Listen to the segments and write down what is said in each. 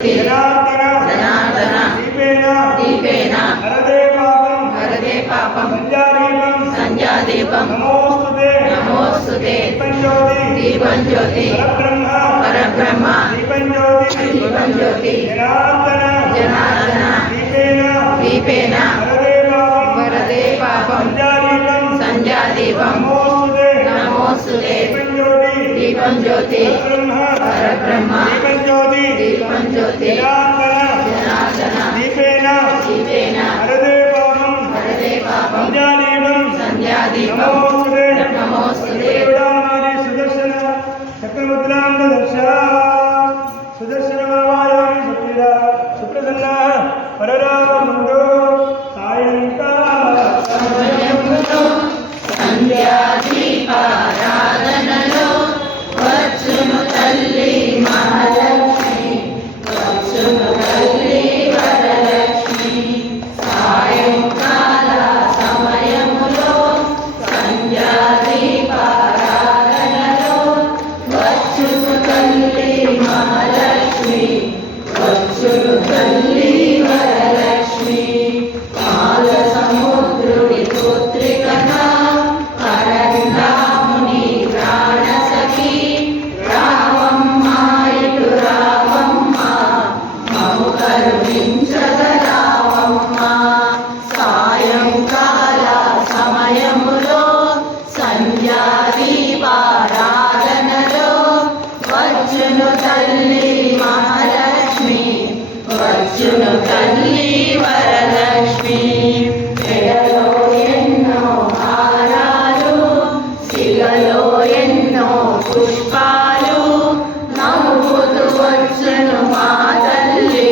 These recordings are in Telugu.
జనార్దన జనార్దన దీపేన దీపేన హరదే పాపం సంధ్యాదీపం నమోస్తుతే దీపం జ్యోతి పరబ్రహ్మ దీపం జ్యోతి జనార్దన దీపేన హరదే పాపం సంధ్యాదీపం నమోస్తుతే దీపం జ్యోతి పరబ్రహ్మ దీపం జ్యోతి జనార్దన దీపేన హరదే పాపం సంధ్యాదీపం నమోస్తుతే సుదర్శన చక్రముద్రాంగ దర్శ సుదర్శన శుక్రసన్న పరరాగ ముందు సాయంకాల సమయములో సంధ్యాదీపారాధనలో వచ్చును తల్లి మహాలక్ష్మి వచ్చును తల్లి వరలక్ష్మి సాయంకాల సమయములో సంధ్యాదీపారాధనలో వచ్చును తల్లి మహాలక్ష్మి వచ్చును తల్లి వరలక్ష్మి పాల సముద్రుడి పుత్రికగా పరంధాముని ప్రాణసఖి రావమ్మ ఇటు రావమ్మ మము కరుణించగ రావమ్మ సాయంకాల సమయములో సంధ్యాదీపారాధనలో వచ్చును తల్లి మహాలక్ష్మి వచ్చును తల్లి వరలక్ష్మి మెడలో ఎన్నో హారాలు శిలలో ఎన్నో పుష్పాలు నవ్వుతూ వచ్చును మా తల్లి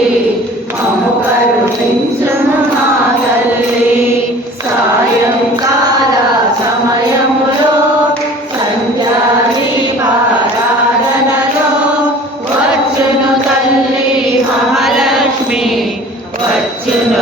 మము కరుణించును మా తల్లి సాయంకాల సమయములో సంధ్యాదీపారాధనలో వచ్చును తల్లి మహాలక్ష్మి వచ్చును